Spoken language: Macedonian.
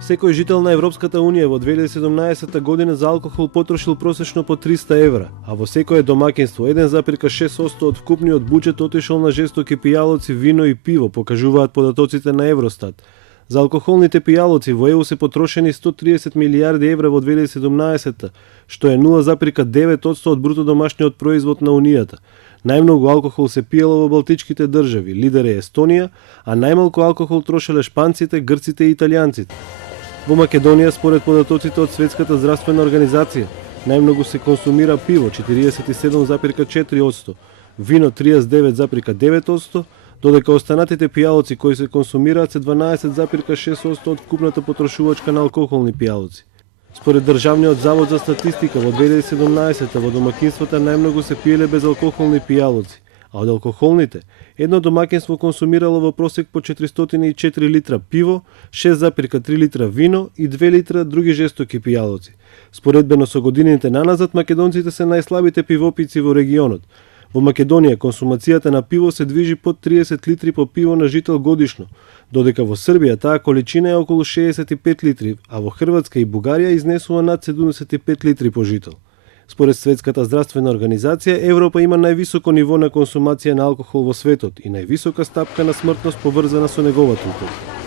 Секој жител на Европската Унија во 2017 година за алкохол потрошил просечно по 300 евра, а во секое домаќинство 1,6% од вкупниот буџет отишол на жестоки пијалоци, вино и пиво, покажуваат податоците на Евростат. За алкохолните пијалоци во ЕУ се потрошени 130 милијарди евра во 2017, што е 0,9% од бруто домашниот производ на Унијата. Најмногу алкохол се пиело во балтичките држави, лидер е Естонија, а најмалку алкохол трошеле шпанците, грците и италијанците. Во Македонија, според податоците од Светската здравствена организација, најмногу се консумира пиво 47,4%, вино 39,9%, додека останатите пијалоци кои се консумираат се 12,6% од купната потрошувачка на алкохолни пијалоци. Според Државниот завод за статистика во 2017 во домаќинствата најмногу се пиеле безалкохолни пијалоци, а од алкохолните едно домаќинство консумирало во просек по 404 литра пиво, 6,3 литра вино и 2 литра други жестоки пијалоци. Споредбено со годините наназад, македонците се најслабите пивопици во регионот. Во Македонија консумацијата на пиво се движи под 30 литри по пиво на жител годишно, додека во Србија таа количина е околу 65 литри, а во Хрватска и Бугарија изнесува над 75 литри по жител. Според Светската здравствена организација, Европа има највисоко ниво на консумација на алкохол во светот и највисока стапка на смртност поврзана со неговата употреба.